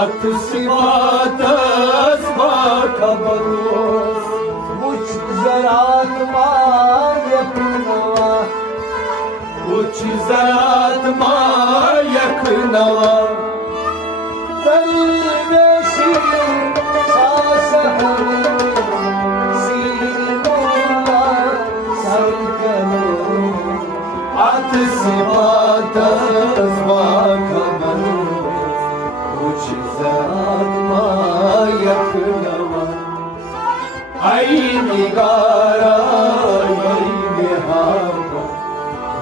At sıfatas kabarız uç zaratma yakınava uç zaratma yakınava Derveşim sasahım Zilmullah sarkanım Atısimatız bakamım Uç zaratma yakınava Ayni gara ayni hava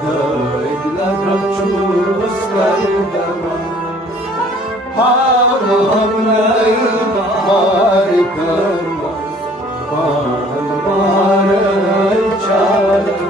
Dağla kapçuz kardama Ham hamlay mar karma Bal mar çarma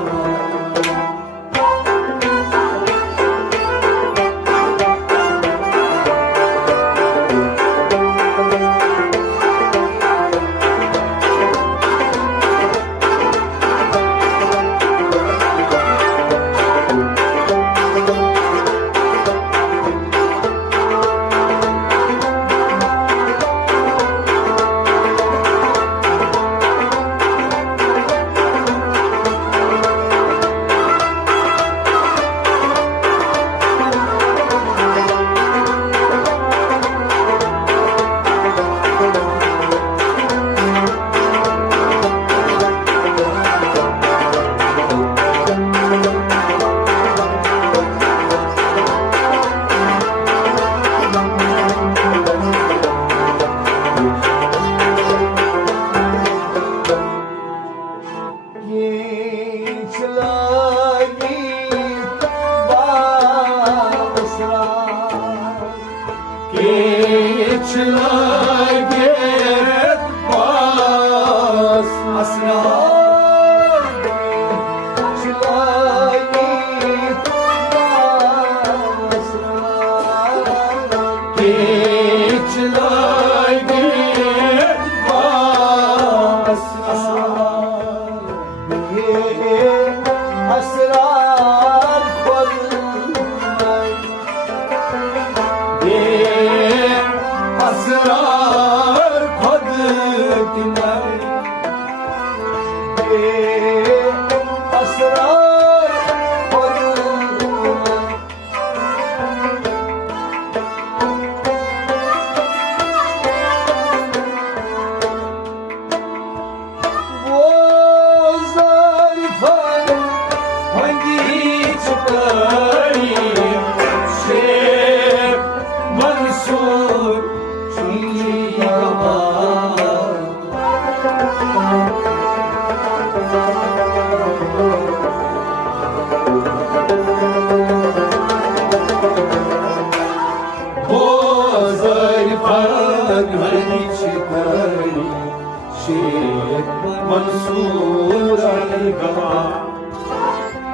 Mansur al-Gama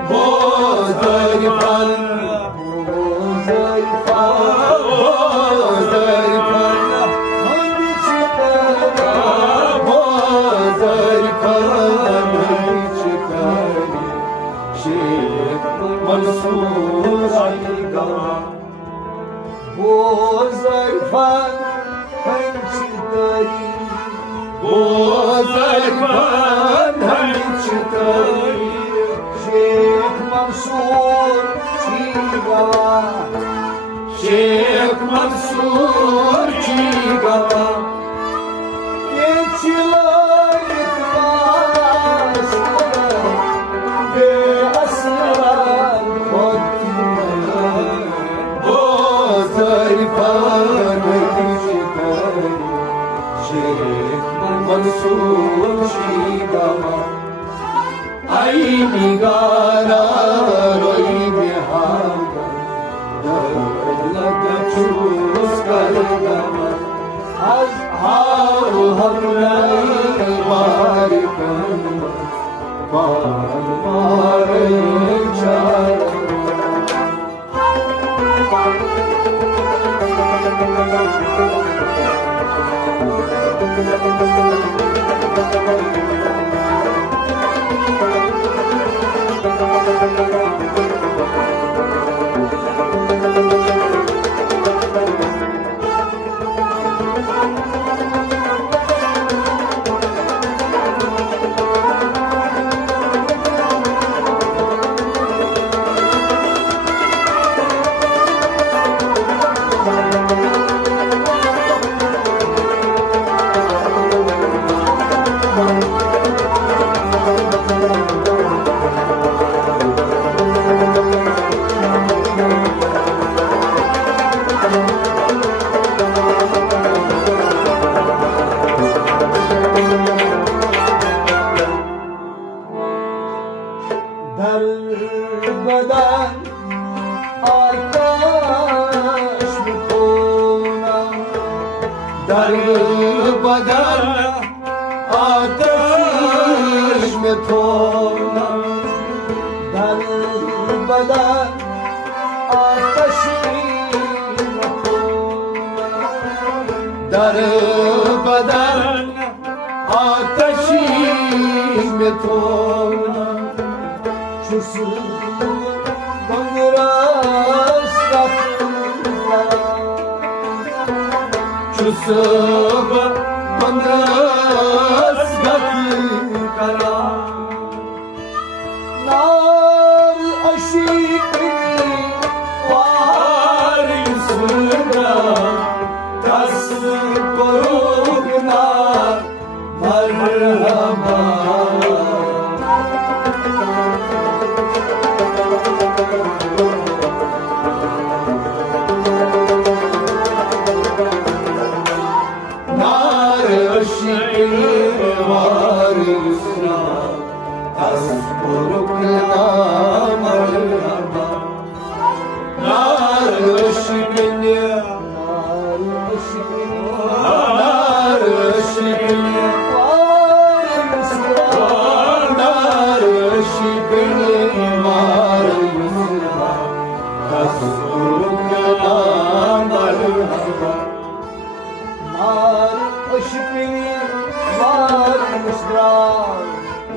Bozarifan Bozarifan Hangi çıkar Bozarifan Hangi çıkar Şeyh Mansur al-Gama Bozarifan Hangi çıkar Bozarifan hangi çıkar Şeyh Mansur Çiğgava Şeyh Mansur Çiğgava Geçiler ikbaslar Ve aslar kodlar Bozarifan hangi çıkar Şeyh Mansur Çiğgava Ayni gara royni hava Dağla kapçuz kardama Az hav hamlay mar karma Bal mar çarma आतिश में थोड़ा दर बदर आतिश में थोड़ा दर बदर आतिश में थोड़ा चुस बंगरास का चुस बंगरास करा नार अशीक वार युसरा दस करोगना मरहबा नार अशीक वार युसरा अस्पुरुकना मरहबा नार अशीकन्या नार अशीकन्या नार अशीकन्या मार युसरा अस्पुरुकना मरहबा नार अशीकन्या मार युसरा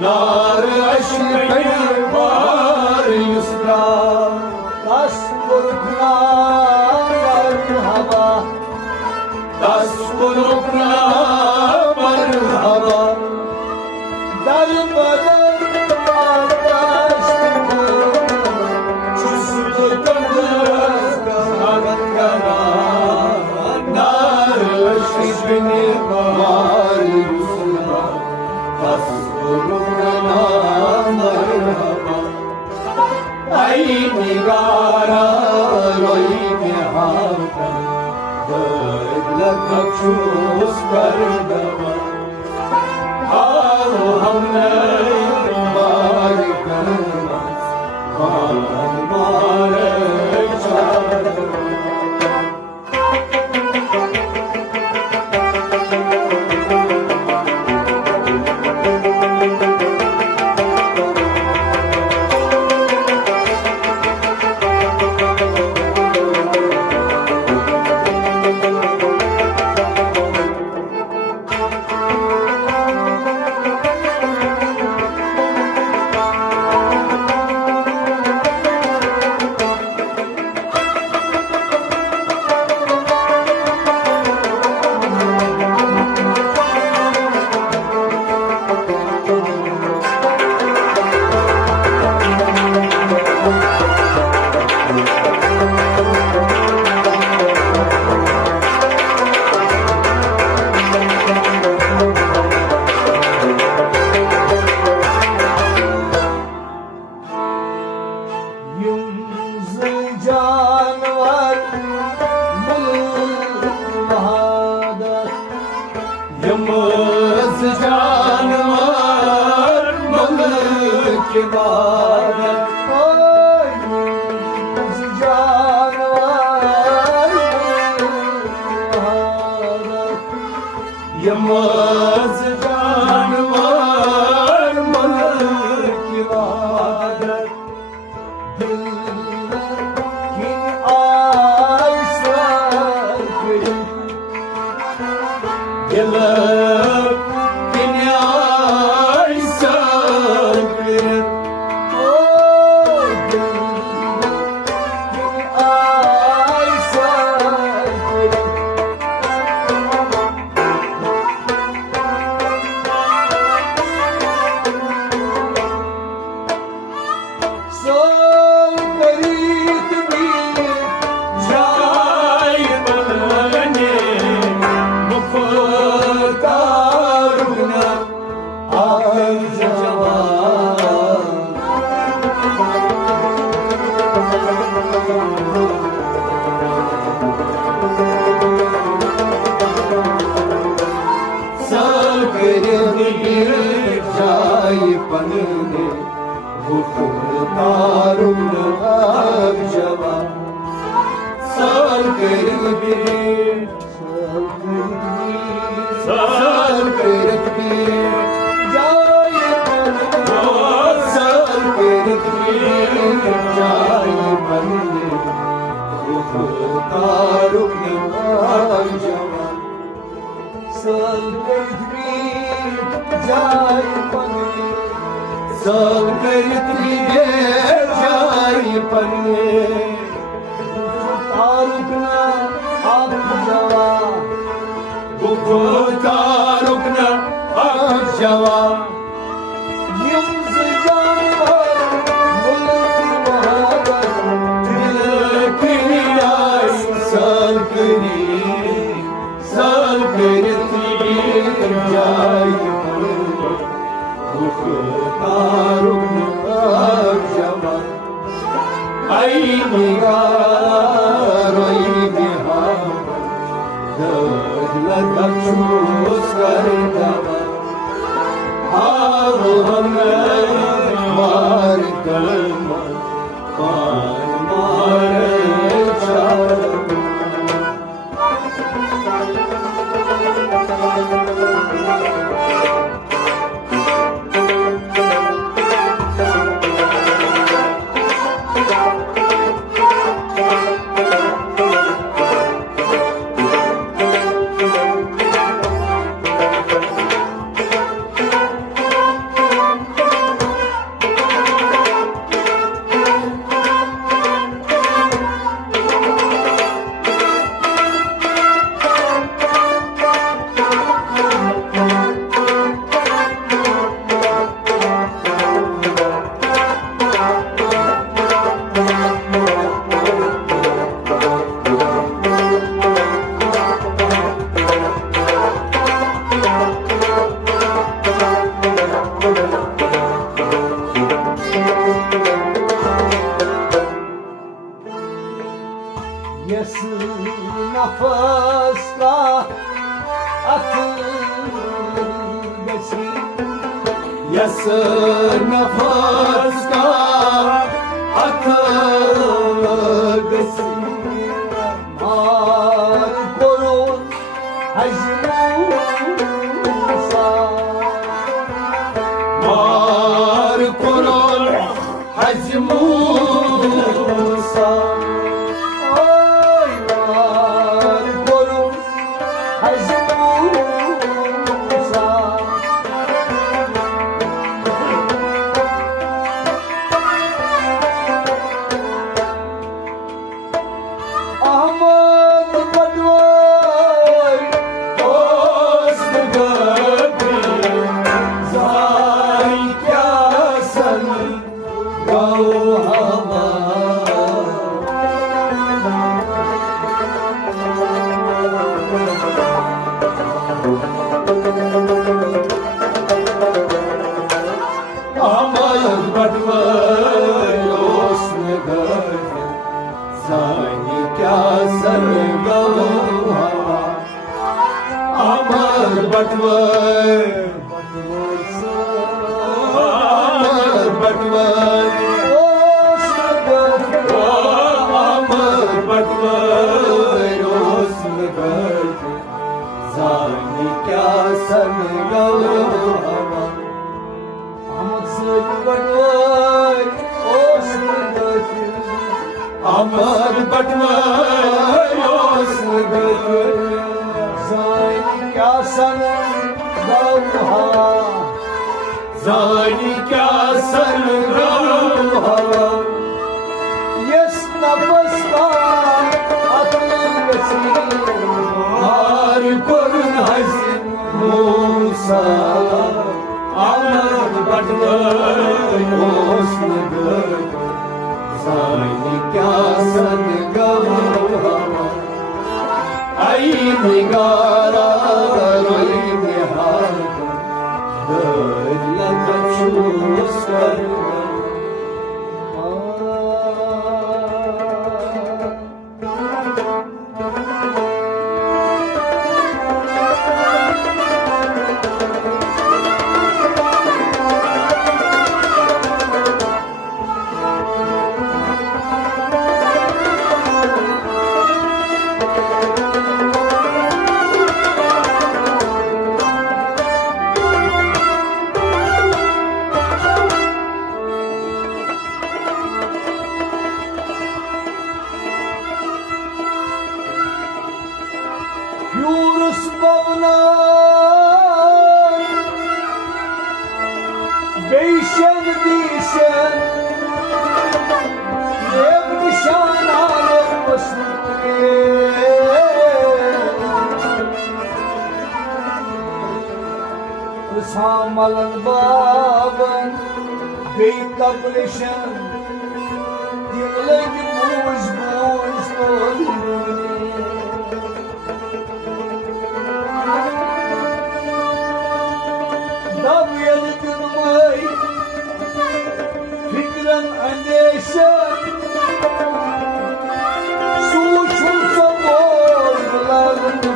नार अशीकन्या मार युसरा अस्पुरुकना मरहबा अस्पुरुकना मरहबा दर बदर आकाश चुस बंगरास करा नार अशीकन्या मार युसरा अस्पुरुकना मरहबा आई निगारा रोई बिहागा लखचूस कर दवा आओ हमने मार करना मार चार जानवर यमस जानवर मुल्क इबादत यमस जानवर मुल्क इबादत Sal जाय पन्ने सल करित्री गे जाय पन्ने तारुकना आप जवा बुको तारुकना आप जवा यम्स जानवर मुल्क बहादुर दिल की आय सल करित्री जाय बुको तारुकना आप जवा आई निगार आई बिहार दर्द लक्षुस करदवा हारो हमें मार कलम मारे चार Yes, nafasla atılgesi Yes, nafasla atılgesi Mar korun hacmusa Mar korun hacmusa Amar batmay osnagır Zani kya san gauha Zani kya san gauha Yes nafasla atılgesi Har korun hazin Musa Amar batmay osnagır Zani kya san gauha Ay nigara roy nihar Dölla kaçus karga ایشان دیشان لب نشان عالم مسلم ساملن بابن بیت قبلشن دلگ بوز بوز دب يلدمي فكرا انديشن سوچ صبور بلالن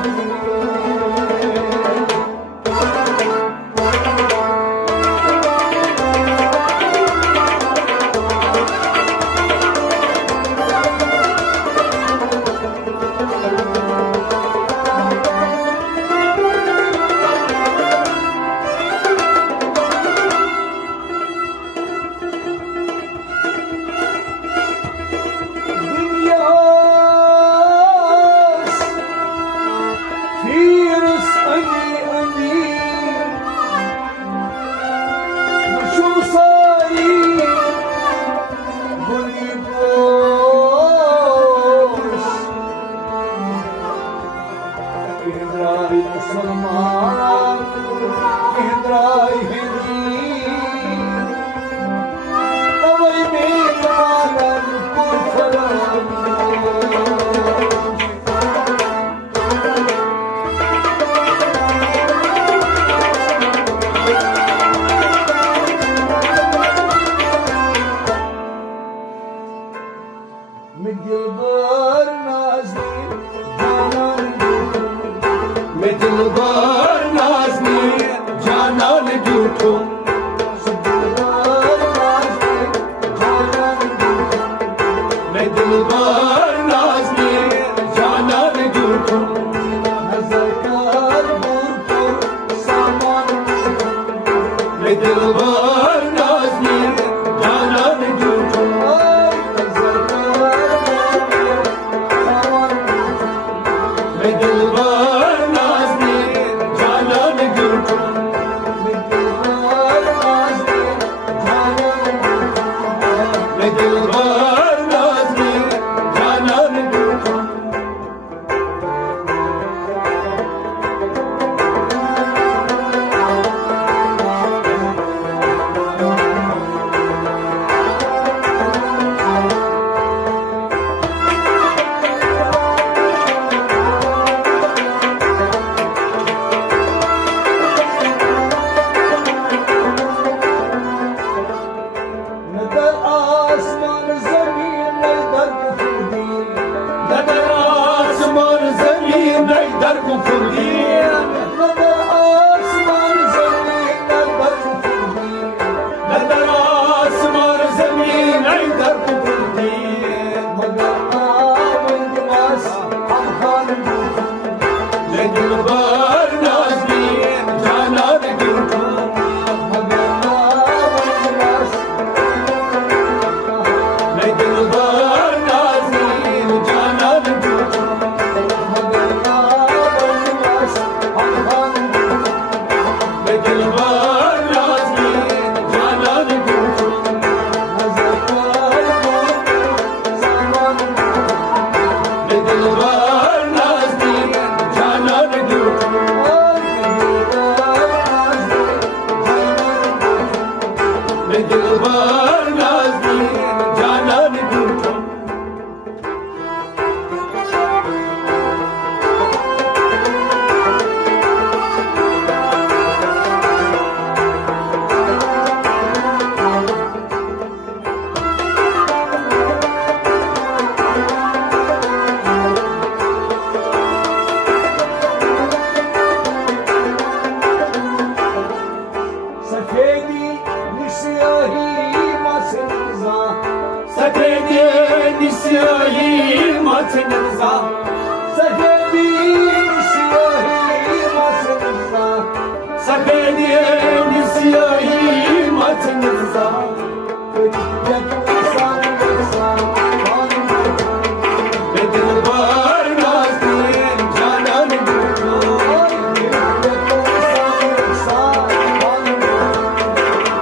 Musulman, Hindrai Hindi, Tawai Mekmanan Kurfalan. Dilbar Nazmin, मैं दिलबर नाज़नी जानान झूठूं मैं दिलबर नाज़नी जानान झूठूं नज़र कर दूर दूर सामान मैं दिलबर नाज़नी जानान झूठूं नज़र कर दूर सामान मैं दिलबर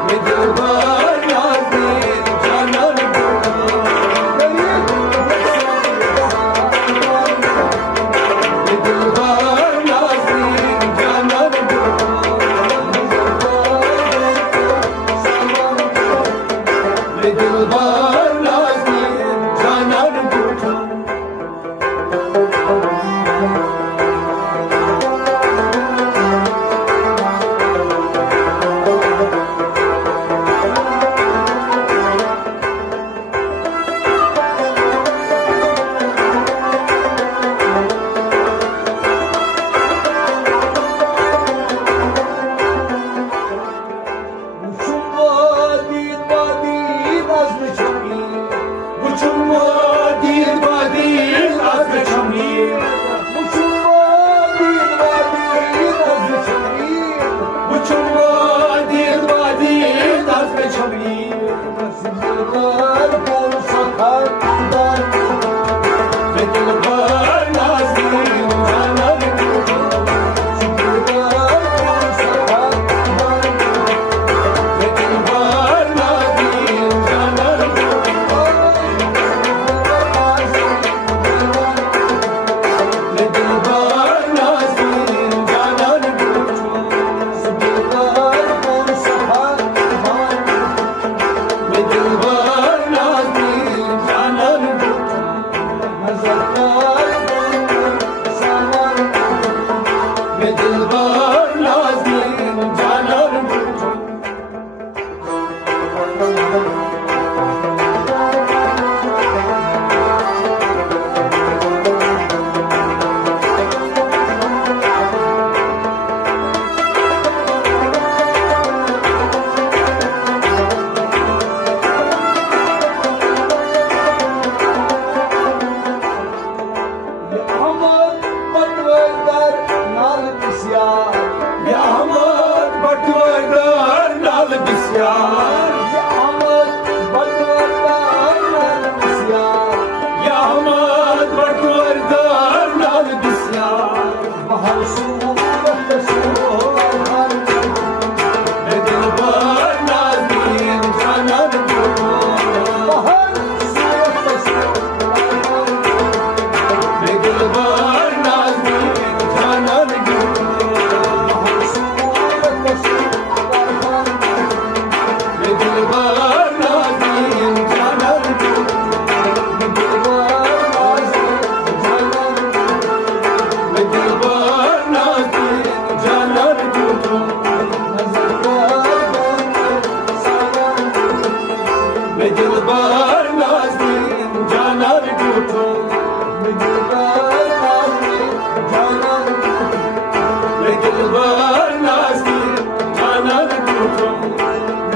With the بسیار یا آمد بردار نال بسیار یا آمد بردار نال بسیار بهر صورت سوهر به دلبر نازنین جانان گلبن بهر صورت سوهر به دلبر نازنین جانان گلبن بهر صورت سوهر به دلبر نازنین جانان گلبن به دلبر نازنین جانان گلبن به دلبر نازنین جانان گلبن به دلبر نازنین جانان گلبن